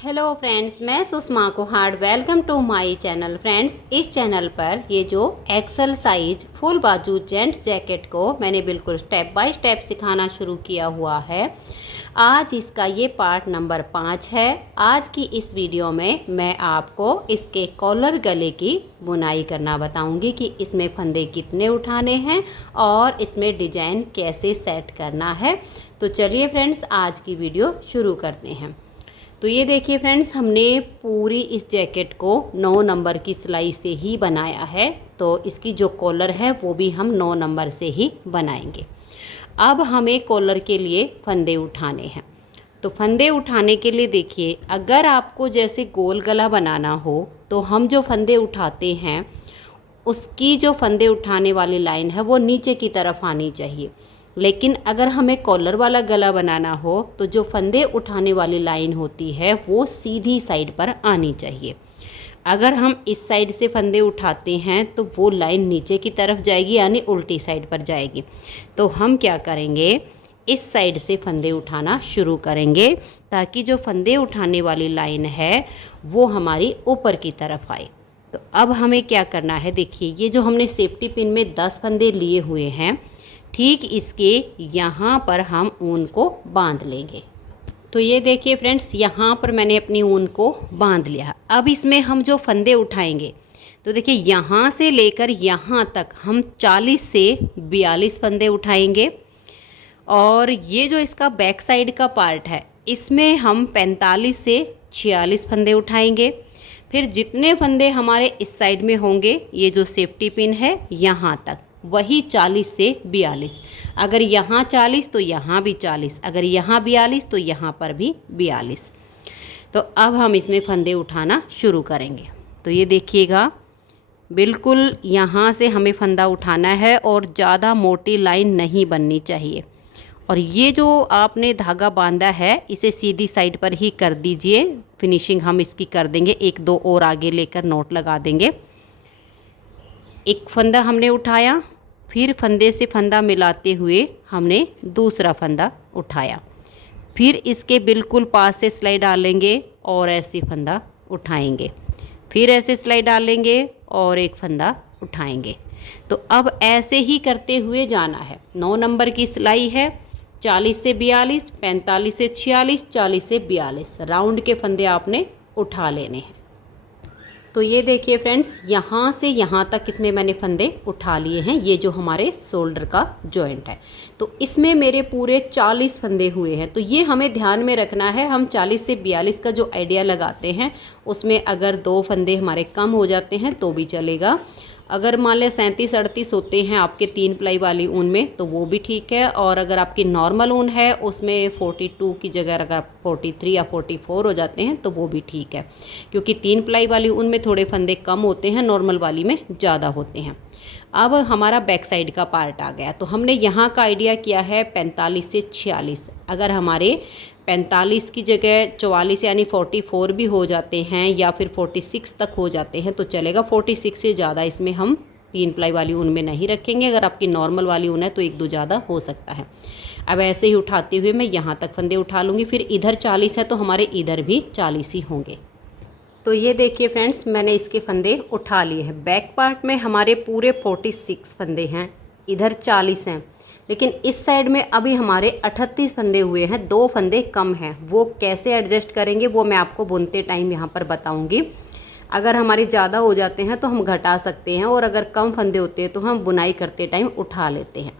Hello friends, मैं Sushma Kuhad. Welcome to my channel. Friends, इस channel पर ये जो एक्सल साइज फुल बाजू जेंट्स जैकेट को मैंने बिल्कुल स्टेप बाय स्टेप सिखाना शुरू किया हुआ है। आज इसका ये पार्ट नंबर 5 है। आज की इस वीडियो में मैं आपको इसके कॉलर गले की बुनाई करना बताऊंगी कि इसमें फंदे कितने उठाने हैं और इसमें डिजाइन कैसे सेट करना है। तो चलिए फ्रेंड्स, आज की वीडियो शुरू करते हैं। तो ये देखिए फ्रेंड्स, हमने पूरी इस जैकेट को 9 नंबर की सिलाई से ही बनाया है। तो इसकी जो कॉलर है वो भी हम 9 नंबर से ही बनाएंगे। अब हमें कॉलर के लिए फंदे उठाने हैं। तो फंदे उठाने के लिए देखिए, अगर आपको जैसे गोल गला बनाना हो तो हम जो फंदे उठाते हैं उसकी जो फंदे उठाने वाली लाइन है वो नीचे की तरफ आनी चाहिए। लेकिन अगर हमें कॉलर वाला गला बनाना हो तो जो फंदे उठाने वाली लाइन होती है वो सीधी साइड पर आनी चाहिए। अगर हम इस साइड से फंदे उठाते हैं तो वो लाइन नीचे की तरफ जाएगी, यानी उल्टी साइड पर जाएगी। तो हम क्या करेंगे, इस साइड से फंदे उठाना शुरू करेंगे ताकि जो फंदे उठाने वाली लाइन है वो हमारी ऊपर की तरफ आए। तो अब हमें क्या करना है, देखिए ये जो हमने सेफ्टी पिन में 10 फंदे लिए हुए हैं, ठीक इसके यहाँ पर हम ऊन को बांध लेंगे। तो ये देखिए फ्रेंड्स, यहाँ पर मैंने अपनी ऊन को बांध लिया। अब इसमें हम जो फंदे उठाएंगे तो देखिए यहाँ से लेकर यहाँ तक हम 40 से 42 फंदे उठाएंगे। और ये जो इसका बैक साइड का पार्ट है इसमें हम 45 से 46 फंदे उठाएंगे। फिर जितने फंदे हमारे इस साइड में होंगे, ये जो सेफ्टी पिन है यहाँ तक, वही 40 से 42। अगर यहाँ 40 तो यहाँ भी 40, अगर यहाँ 42 तो यहाँ पर भी 42। तो अब हम इसमें फंदे उठाना शुरू करेंगे। तो ये देखिएगा, बिल्कुल यहाँ से हमें फंदा उठाना है और ज़्यादा मोटी लाइन नहीं बननी चाहिए। और ये जो आपने धागा बांधा है इसे सीधी साइड पर ही कर दीजिए। फिनिशिंग हम इसकी कर देंगे, 1-2 और आगे लेकर नोट लगा देंगे। एक फंदा हमने उठाया, फिर फंदे से फंदा मिलाते हुए हमने दूसरा फंदा उठाया, फिर इसके बिल्कुल पास से सिलाई डालेंगे और ऐसे फंदा उठाएंगे, फिर ऐसे सिलाई डालेंगे और एक फंदा उठाएंगे। तो अब ऐसे ही करते हुए जाना है। 9 नंबर की सिलाई है, 40 से 42, 45 से 46, 40 से 42 राउंड के फंदे आपने उठा लेने हैं। तो ये देखिए फ्रेंड्स, यहाँ से यहाँ तक इसमें मैंने फंदे उठा लिए हैं। ये जो हमारे शोल्डर का जॉइंट है, तो इसमें मेरे पूरे 40 फंदे हुए हैं। तो ये हमें ध्यान में रखना है। हम 40 से 42 का जो आइडिया लगाते हैं उसमें अगर 2 फंदे हमारे कम हो जाते हैं तो भी चलेगा। अगर मान लें 37-38 होते हैं आपके 3 प्लाई वाली ऊन में तो वो भी ठीक है। और अगर आपकी नॉर्मल ऊन है उसमें 42 की जगह अगर 43 या 44 हो जाते हैं तो वो भी ठीक है, क्योंकि 3 प्लाई वाली ऊन में थोड़े फंदे कम होते हैं, नॉर्मल वाली में ज़्यादा होते हैं। अब हमारा बैक साइड का पार्ट आ गया। तो हमने यहाँ का आइडिया किया है 45 से 46। अगर हमारे 45 की जगह 44 यानी 44 भी हो जाते हैं या फिर 46 तक हो जाते हैं तो चलेगा। 46 से ज़्यादा इसमें हम 3 प्लाई वाली ऊन में नहीं रखेंगे। अगर आपकी नॉर्मल वाली ऊन है तो 1-2 ज़्यादा हो सकता है। अब ऐसे ही उठाते हुए मैं यहाँ तक फंदे उठा लूँगी। फिर इधर 40 है तो हमारे इधर भी 40 ही होंगे। तो ये देखिए फ्रेंड्स, मैंने इसके फंदे उठा लिए हैं। बैक पार्ट में हमारे पूरे 46 फंदे हैं, इधर 40 हैं, लेकिन इस साइड में अभी हमारे 38 फंदे हुए हैं, 2 फंदे कम हैं। वो कैसे एडजस्ट करेंगे वो मैं आपको बुनते टाइम यहाँ पर बताऊँगी। अगर हमारे ज़्यादा हो जाते हैं तो हम घटा सकते हैं, और अगर कम फंदे होते हैं तो हम बुनाई करते टाइम उठा लेते हैं।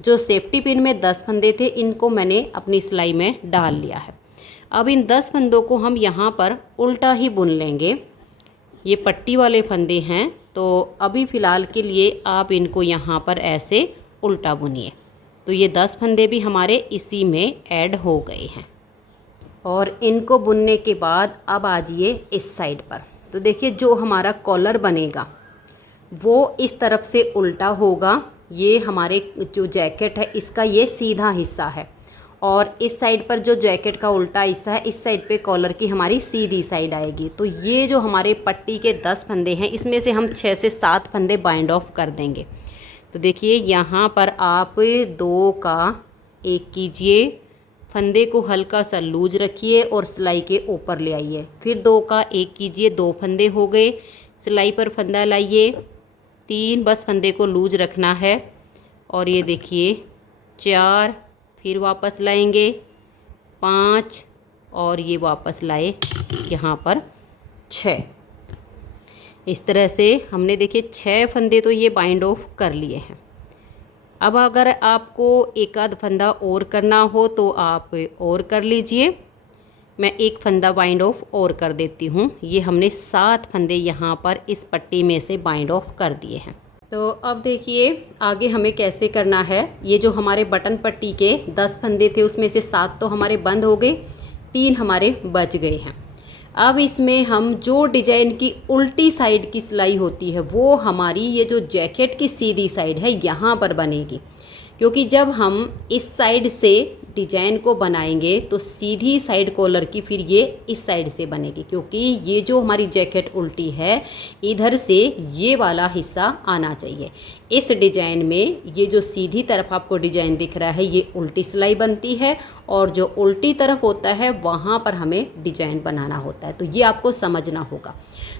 जो सेफ्टी पिन में 10 फंदे थे इनको मैंने अपनी सिलाई में डाल लिया है। अब इन 10 फंदों को हम यहाँ पर उल्टा ही बुन लेंगे। ये पट्टी वाले फंदे हैं, तो अभी फ़िलहाल के लिए आप इनको यहाँ पर ऐसे उल्टा बुनिए। तो ये 10 फंदे भी हमारे इसी में ऐड हो गए हैं। और इनको बुनने के बाद अब आ जाइए इस साइड पर। तो देखिए, जो हमारा कॉलर बनेगा वो इस तरफ से उल्टा होगा। ये हमारे जो जैकेट है इसका ये सीधा हिस्सा है, और इस साइड पर जो जैकेट का उल्टा हिस्सा है, इस साइड पे कॉलर की हमारी सीधी साइड आएगी। तो ये जो हमारे पट्टी के 10 फंदे हैं इसमें से हम 6 से 7 फंदे बाइंड ऑफ कर देंगे। तो देखिए यहाँ पर आप 2 का 1 कीजिए, फंदे को हल्का सा लूज रखिए और सिलाई के ऊपर ले आइए। फिर 2 का 1 कीजिए, 2 फंदे हो गए। सिलाई पर फंदा लाइए, 3 बस फंदे को लूज रखना है। और ये देखिए 4, फिर वापस लाएंगे 5 और ये वापस लाए यहाँ पर 6। इस तरह से हमने देखिए 6 फंदे तो ये बाइंड ऑफ कर लिए हैं। अब अगर आपको एक आध फंदा और करना हो तो आप और कर लीजिए। मैं एक फंदा बाइंड ऑफ और कर देती हूँ। ये हमने 7 फंदे यहाँ पर इस पट्टी में से बाइंड ऑफ कर दिए हैं। तो अब देखिए आगे हमें कैसे करना है। ये जो हमारे बटन पट्टी के 10 फंदे थे उसमें से 7 तो हमारे बंद हो गए, 3 हमारे बच गए हैं। अब इसमें हम जो डिजाइन की उल्टी साइड की सिलाई होती है वो हमारी ये जो जैकेट की सीधी साइड है यहाँ पर बनेगी, क्योंकि जब हम इस साइड से डिजाइन को बनाएंगे तो सीधी साइड कॉलर की फिर ये इस साइड से बनेगी, क्योंकि ये जो हमारी जैकेट उल्टी है इधर से ये वाला हिस्सा आना चाहिए। इस डिजाइन में ये जो सीधी तरफ आपको डिजाइन दिख रहा है ये उल्टी सिलाई बनती है और जो उल्टी तरफ होता है वहाँ पर हमें डिजाइन बनाना होता है। तो ये आपको समझना होगा।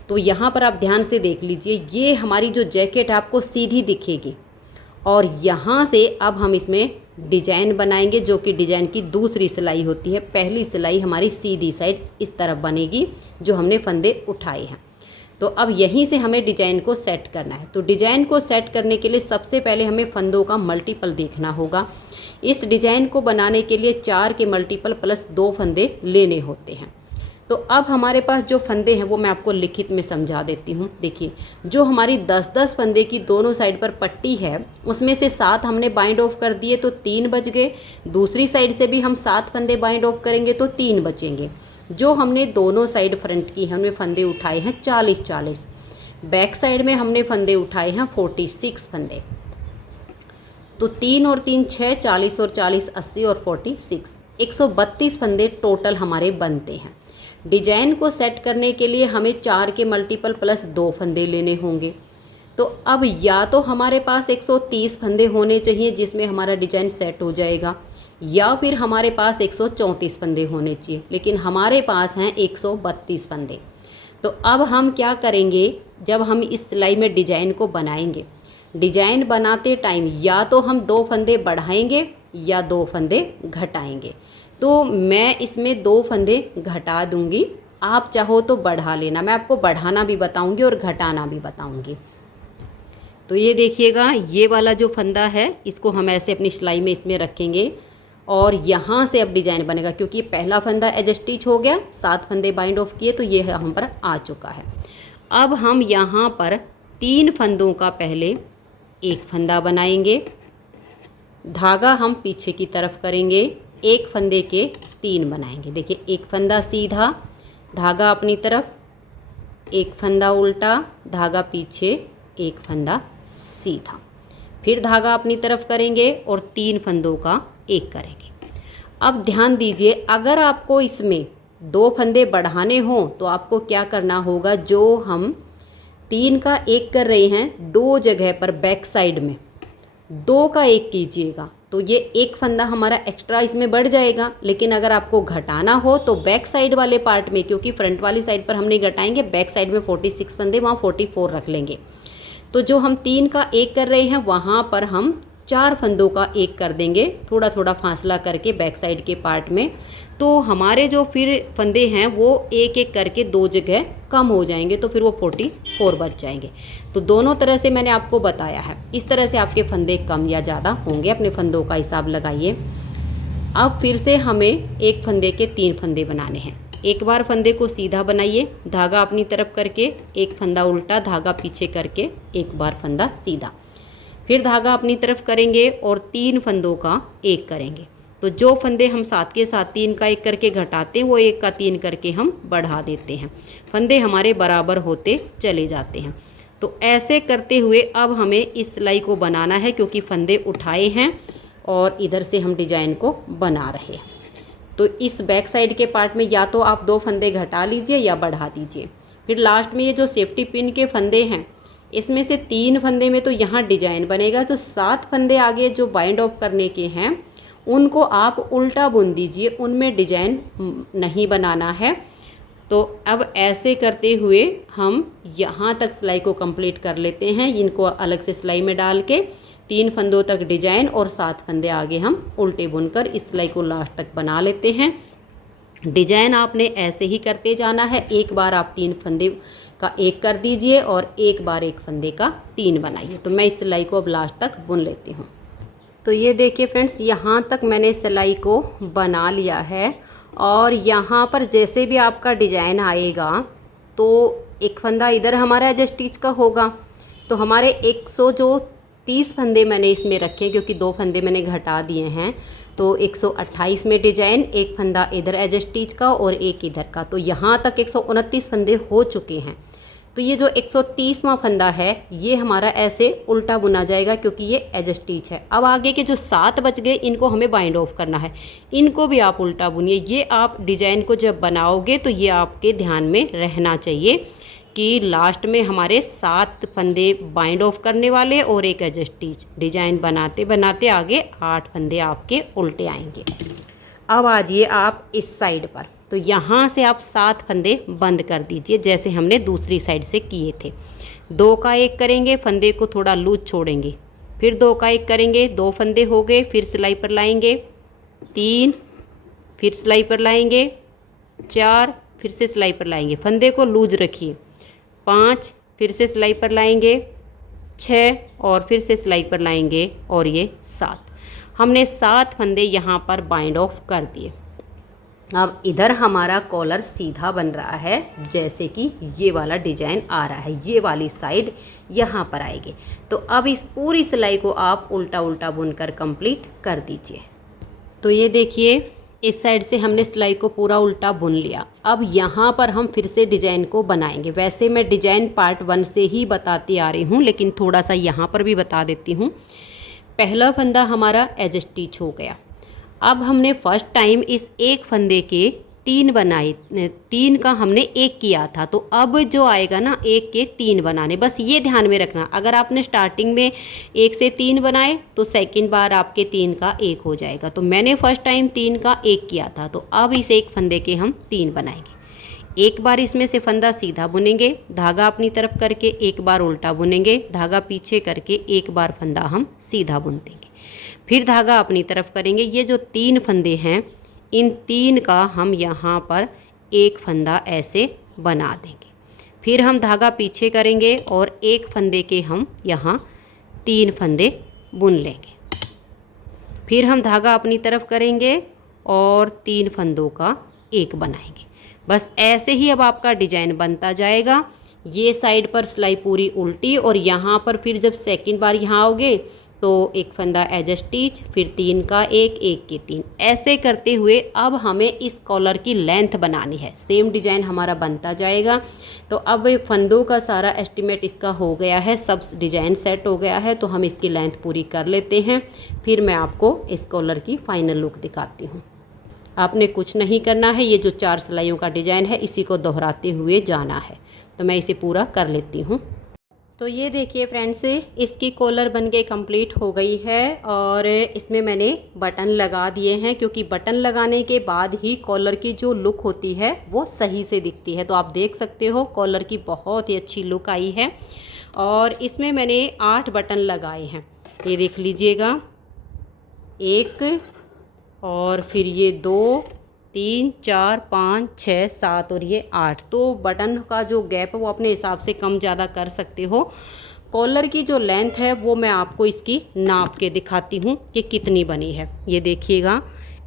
तो यहाँ पर आप ध्यान से देख लीजिए, ये हमारी जो जैकेट आपको सीधी दिखेगी और यहाँ से अब हम इसमें डिजाइन बनाएंगे जो कि डिजाइन की दूसरी सिलाई होती है। पहली सिलाई हमारी सीधी साइड इस तरफ बनेगी जो हमने फंदे उठाए हैं। तो अब यहीं से हमें डिजाइन को सेट करना है। तो डिजाइन को सेट करने के लिए सबसे पहले हमें फंदों का मल्टीपल देखना होगा। इस डिजाइन को बनाने के लिए 4 के मल्टीपल प्लस 2 फंदे लेने होते हैं। तो अब हमारे पास जो फंदे हैं वो मैं आपको लिखित में समझा देती हूँ। देखिए जो हमारी 10-10 फंदे की दोनों साइड पर पट्टी है उसमें से 7 हमने बाइंड ऑफ कर दिए तो 3 बच गए। दूसरी साइड से भी हम 7 फंदे बाइंड ऑफ करेंगे तो 3 बचेंगे। जो हमने दोनों साइड फ्रंट की हमने फंदे उठाए हैं 40-40, बैक साइड में हमने फंदे उठाए हैं 46 फंदे। तो 3 और 3 6, 40 और 40 80 और 46 132 फंदे टोटल हमारे बनते हैं। डिजाइन को सेट करने के लिए हमें 4 के मल्टीपल प्लस 2 फंदे लेने होंगे। तो अब या तो हमारे पास 130 फंदे होने चाहिए जिसमें हमारा डिजाइन सेट हो जाएगा, या फिर हमारे पास 134 फंदे होने चाहिए, लेकिन हमारे पास हैं 132 फंदे। तो अब हम क्या करेंगे, जब हम इस सिलाई में डिजाइन को बनाएंगे, डिजाइन बनाते टाइम या तो हम 2 फंदे बढ़ाएंगे या 2 फंदे घटाएंगे। तो मैं इसमें 2 फंदे घटा दूंगी, आप चाहो तो बढ़ा लेना। मैं आपको बढ़ाना भी बताऊंगी और घटाना भी बताऊंगी। तो ये देखिएगा ये वाला जो फंदा है इसको हम ऐसे अपनी सिलाई में इसमें रखेंगे और यहाँ से अब डिजाइन बनेगा, क्योंकि पहला फंदा एज स्टिच हो गया, 7 फंदे बाइंड ऑफ किए तो ये हम पर आ चुका है। अब हम यहाँ पर 3 फंदों का पहले एक फंदा बनाएंगे, धागा हम पीछे की तरफ करेंगे, एक फंदे के 3 बनाएंगे। देखिए एक फंदा सीधा, धागा अपनी तरफ, एक फंदा उल्टा, धागा पीछे, एक फंदा सीधा, फिर धागा अपनी तरफ करेंगे और 3 फंदों का एक करेंगे। अब ध्यान दीजिए, अगर आपको इसमें 2 फंदे बढ़ाने हों तो आपको क्या करना होगा, जो हम 3 का 1 कर रहे हैं 2 जगह पर बैक साइड में 2 का 1 कीजिएगा तो ये एक फंदा हमारा एक्स्ट्रा इसमें बढ़ जाएगा। लेकिन अगर आपको घटाना हो तो बैक साइड वाले पार्ट में, क्योंकि फ्रंट वाली साइड पर हम नहीं घटाएंगे, बैक साइड में 46 फंदे वहाँ 44 रख लेंगे। तो जो हम 3 का 1 कर रहे हैं वहाँ पर हम 4 फंदों का 1 कर देंगे, थोड़ा थोड़ा फासला करके बैक साइड के पार्ट में। तो हमारे जो फिर फंदे हैं वो एक एक करके 2 जगह कम हो जाएंगे, तो फिर वो 44 बच जाएंगे। तो दोनों तरह से मैंने आपको बताया है, इस तरह से आपके फंदे कम या ज़्यादा होंगे, अपने फंदों का हिसाब लगाइए। अब फिर से हमें एक फंदे के 3 फंदे बनाने हैं। एक बार फंदे को सीधा बनाइए, धागा अपनी तरफ करके, एक फंदा उल्टा, धागा पीछे करके, एक बार फंदा सीधा, फिर धागा अपनी तरफ करेंगे और 3 फंदों का 1 करेंगे। तो जो फंदे हम साथ के साथ 3 का 1 करके घटाते हैं वो 1 का 3 करके हम बढ़ा देते हैं, फंदे हमारे बराबर होते चले जाते हैं। तो ऐसे करते हुए अब हमें इस सिलाई को बनाना है, क्योंकि फंदे उठाए हैं और इधर से हम डिजाइन को बना रहे हैं। तो इस बैक साइड के पार्ट में या तो आप 2 फंदे घटा लीजिए या बढ़ा दीजिए। फिर लास्ट में ये जो सेफ्टी पिन के फंदे हैं इसमें से 3 फंदे में तो यहाँ डिजाइन बनेगा, जो 7 फंदे आगे जो बाइंड ऑफ करने के हैं उनको आप उल्टा बुन दीजिए, उनमें डिजाइन नहीं बनाना है। तो अब ऐसे करते हुए हम यहाँ तक सिलाई को कंप्लीट कर लेते हैं। इनको अलग से सिलाई में डाल के 3 फंदों तक डिजाइन और 7 फंदे आगे हम उल्टे बुनकर इस सिलाई को लास्ट तक बना लेते हैं। डिजाइन आपने ऐसे ही करते जाना है। एक बार आप 3 फंदे का एक कर दीजिए और एक बार एक फंदे का 3 बनाइए। तो मैं इस सिलाई को अब लास्ट तक बुन लेती हूँ। तो ये देखिए फ्रेंड्स, यहाँ तक मैंने सिलाई को बना लिया है और यहाँ पर जैसे भी आपका डिजाइन आएगा तो एक फंदा इधर हमारा एज स्टिच का होगा। तो हमारे 130 फंदे मैंने इसमें रखे क्योंकि 2 फंदे मैंने घटा दिए हैं। तो 128 में डिजाइन, एक फंदा इधर एज स्टिच का और एक इधर का। तो यहाँ तक 129 फंदे हो चुके हैं। तो ये जो 130वां फंदा है ये हमारा ऐसे उल्टा बुना जाएगा क्योंकि ये एज स्टिच है। अब आगे के जो 7 बच गए इनको हमें बाइंड ऑफ करना है, इनको भी आप उल्टा बुनिए। ये आप डिजाइन को जब बनाओगे तो ये आपके ध्यान में रहना चाहिए कि लास्ट में हमारे 7 फंदे बाइंड ऑफ करने वाले और एक एज स्टिच। डिजाइन बनाते बनाते आगे 8 फंदे आपके उल्टे आएंगे। अब आ जाइए आप इस साइड पर। तो यहाँ से आप 7 फंदे बंद कर दीजिए जैसे हमने दूसरी साइड से किए थे। 2 का 1 करेंगे, फंदे को थोड़ा लूज छोड़ेंगे, फिर 2 का 1 करेंगे, 2 फंदे हो गए, फिर सिलाई पर लाएंगे 3, फिर सिलाई पर लाएंगे 4, फिर से सिलाई पर लाएंगे, फंदे को लूज रखिए 5, फिर से सिलाई पर लाएंगे 6 और फिर से सिलाई पर लाएंगे और ये 7। हमने 7 फंदे यहाँ पर बाइंड ऑफ कर दिए। अब इधर हमारा कॉलर सीधा बन रहा है जैसे कि ये वाला डिजाइन आ रहा है, ये वाली साइड यहाँ पर आएगी। तो अब इस पूरी सिलाई को आप उल्टा उल्टा बुनकर कंप्लीट कर दीजिए। तो ये देखिए इस साइड से हमने सिलाई को पूरा उल्टा बुन लिया। अब यहाँ पर हम फिर से डिजाइन को बनाएंगे। वैसे मैं डिजाइन पार्ट 1 से ही बताती आ रही हूँ लेकिन थोड़ा सा यहाँ पर भी बता देती हूँ। पहला फंदा हमारा एज स्टिच हो गया। अब हमने फर्स्ट टाइम इस एक फंदे के 3 बनाए, 3 का हमने 1 किया था। तो अब जो आएगा ना 1 के 3 बनाने, बस ये ध्यान में रखना। अगर आपने स्टार्टिंग में 1 से 3 बनाए तो सेकंड बार आपके 3 का 1 हो जाएगा। तो मैंने फर्स्ट टाइम 3 का 1 किया था, तो अब इस एक फंदे के हम 3 बनाएंगे। एक बार इसमें से फंदा सीधा बुनेंगे, धागा अपनी तरफ करके एक बार उल्टा बुनेंगे, धागा पीछे करके एक बार फंदा हम सीधा बुन देंगे, फिर धागा अपनी तरफ करेंगे। ये जो 3 फंदे हैं इन 3 का हम यहाँ पर एक फंदा ऐसे बना देंगे, फिर हम धागा पीछे करेंगे और एक फंदे के हम यहाँ 3 फंदे बुन लेंगे, फिर हम धागा अपनी तरफ करेंगे और 3 फंदों का एक बनाएंगे। बस ऐसे ही अब आपका डिजाइन बनता जाएगा। ये साइड पर सिलाई पूरी उल्टी और यहाँ पर फिर जब सेकंड बार यहाँ आओगे तो एक फंदा एज स्टिच, फिर 3 का 1, 1 के 3, ऐसे करते हुए अब हमें इस कॉलर की लेंथ बनानी है। सेम डिजाइन हमारा बनता जाएगा। तो अब फंदों का सारा एस्टिमेट इसका हो गया है, सब डिजाइन सेट हो गया है। तो हम इसकी लेंथ पूरी कर लेते हैं, फिर मैं आपको इस कॉलर की फाइनल लुक दिखाती हूँ। आपने कुछ नहीं करना है, ये जो 4 सिलाइयों का डिजाइन है इसी को दोहराते हुए जाना है। तो मैं इसे पूरा कर लेती हूँ। तो ये देखिए फ्रेंड्स, इसकी कॉलर बन के कंप्लीट हो गई है और इसमें मैंने बटन लगा दिए हैं क्योंकि बटन लगाने के बाद ही कॉलर की जो लुक होती है वो सही से दिखती है। तो आप देख सकते हो कॉलर की बहुत ही अच्छी लुक आई है और इसमें मैंने 8 बटन लगाए हैं। ये देख लीजिएगा, 1 और फिर ये 2, 3, 4, 5, 6, 7 और ये 8। तो बटन का जो गैप है वो अपने हिसाब से कम ज़्यादा कर सकते हो। कॉलर की जो लेंथ है वो मैं आपको इसकी नाप के दिखाती हूँ कि कितनी बनी है। ये देखिएगा,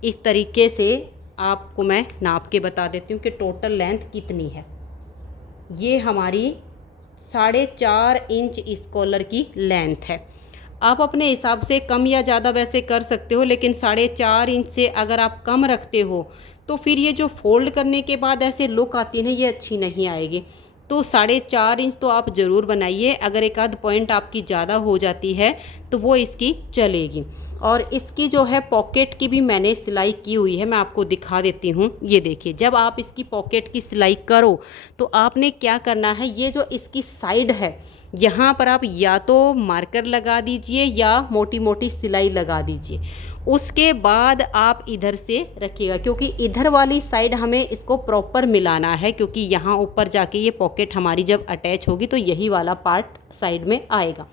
इस तरीके से आपको मैं नाप के बता देती हूँ कि टोटल लेंथ कितनी है। ये हमारी 4.5 इंच इस कॉलर की लेंथ है। आप अपने हिसाब से कम या ज़्यादा वैसे कर सकते हो, लेकिन 4.5 इंच से अगर आप कम रखते हो तो फिर ये जो फोल्ड करने के बाद ऐसे लुक आती है ना, ये अच्छी नहीं आएगी। तो 4.5 इंच तो आप ज़रूर बनाइए। अगर एक आध पॉइंट आपकी ज़्यादा हो जाती है तो वो इसकी चलेगी। और इसकी जो है पॉकेट की भी मैंने सिलाई की हुई है, मैं आपको दिखा देती हूँ। ये देखिए, जब आप इसकी पॉकेट की सिलाई करो तो आपने क्या करना है, ये जो इसकी साइड है यहाँ पर आप या तो मार्कर लगा दीजिए या मोटी मोटी सिलाई लगा दीजिए। उसके बाद आप इधर से रखिएगा, क्योंकि इधर वाली साइड हमें इसको प्रॉपर मिलाना है, क्योंकि यहाँ ऊपर जाके ये पॉकेट हमारी जब अटैच होगी तो यही वाला पार्ट साइड में आएगा।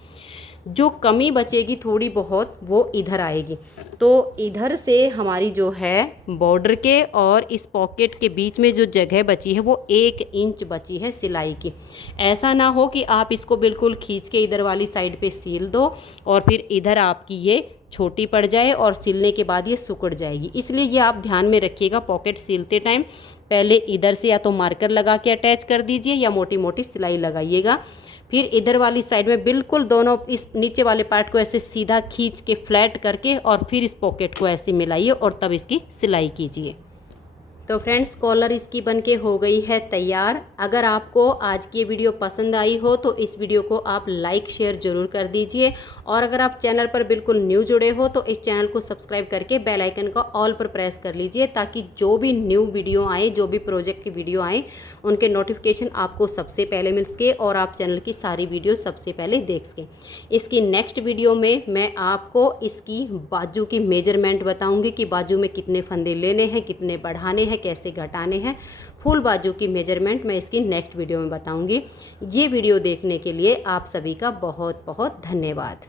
जो कमी बचेगी थोड़ी बहुत वो इधर आएगी। तो इधर से हमारी जो है बॉर्डर के और इस पॉकेट के बीच में जो जगह बची है वो 1 इंच बची है सिलाई की। ऐसा ना हो कि आप इसको बिल्कुल खींच के इधर वाली साइड पे सील दो और फिर इधर आपकी ये छोटी पड़ जाए और सिलने के बाद ये सिकुड़ जाएगी। इसलिए ये आप ध्यान में रखिएगा, पॉकेट सिलते टाइम पहले इधर से या तो मार्कर लगा के अटैच कर दीजिए या मोटी मोटी सिलाई लगाइएगा। फिर इधर वाली साइड में बिल्कुल दोनों इस नीचे वाले पार्ट को ऐसे सीधा खींच के फ्लैट करके और फिर इस पॉकेट को ऐसे मिलाइए और तब इसकी सिलाई कीजिए। तो फ्रेंड्स, कॉलर इसकी बनके हो गई है तैयार। अगर आपको आज की ये वीडियो पसंद आई हो तो इस वीडियो को आप लाइक शेयर ज़रूर कर दीजिए, और अगर आप चैनल पर बिल्कुल न्यू जुड़े हो तो इस चैनल को सब्सक्राइब करके बेल आइकन का ऑल पर प्रेस कर लीजिए, ताकि जो भी न्यू वीडियो आए, जो भी प्रोजेक्ट की वीडियो आए, उनके नोटिफिकेशन आपको सबसे पहले मिल सके और आप चैनल की सारी वीडियो सबसे पहले देख सकें। इसकी नेक्स्ट वीडियो में मैं आपको इसकी बाजू की मेजरमेंट बताऊँगी कि बाजू में कितने फंदे लेने हैं, कितने बढ़ाने हैं, कैसे घटाने हैं। फुल बाजू की मेजरमेंट मैं इसकी नेक्स्ट वीडियो में बताऊंगी। ये वीडियो देखने के लिए आप सभी का बहुत बहुत धन्यवाद।